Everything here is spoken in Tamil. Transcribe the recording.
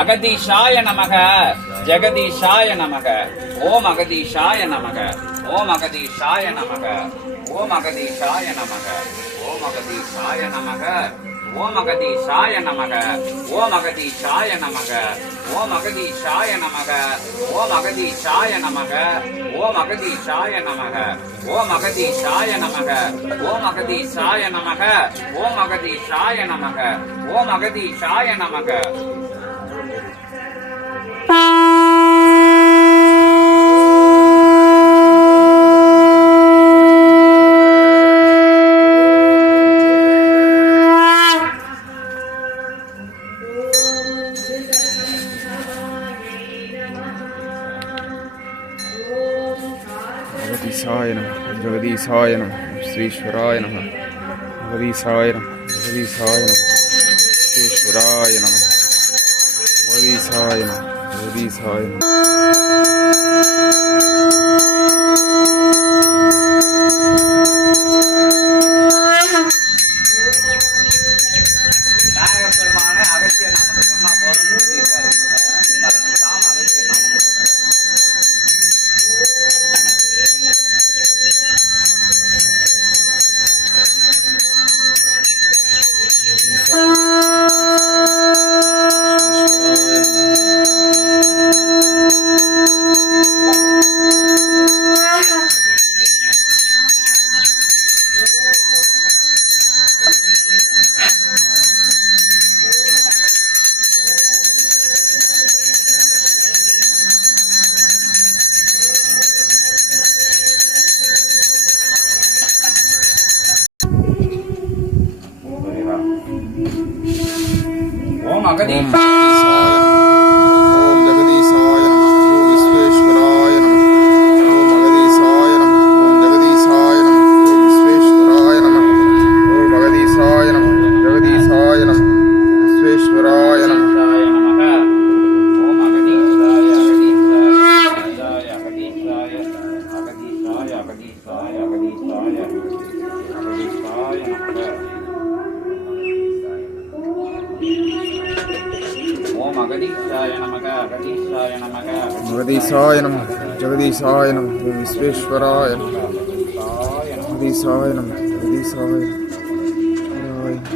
அகதீஷாய நமக ஜெகதீஷாய நமக ஓம் அகதீஷாய நமக ஓம் அகதீஷாய நமக ஓம் அகதீஷாய நமக ஓம் அகதீஷாய நமக ஓம் அகதீஷாய நமக ஓம் அகதீஷாய நமக ஓம் அகதீஷாய நமக ஓம் அகதீஷாய நமக ஓம் அகதீஷாய நமக ஓம் அகதீஷாய நமக ஓம் அகதீஷாய நமக ஓம் அகதீஷாய நமக ஓம் அகதீஷாய நமக जगदीशाय नमः जगदीशाय नमः श्रीश्वराय नमः जगदीशाय नमः जगदीशाय नमः श्रीश्वराय नमः जगदीशाय नमः जगदीशाय नमः ओम अगदीश ओम जगदीशाय नमः ओम विश्वेश्वराय नमः ओम अगदीशाय नमः ओम जगदीशाय नमः ओम विश्वेश्वराय नमः ओम अगदीशाय नमः जगदीशाय नमः विश्वेश्वराय नमः ओम अगदीशाय अगदीशाय अगदीशाय अगदीशाय अगदीशाय अगदीशाय अगदीशाय ओम अगदीशाय नमः अगदीशाय नमः जगदीशाय नमः जगदीशाय नमः ओम विश्वेश्वराय नमः अगदीशाय नमः जगदीशाय नमः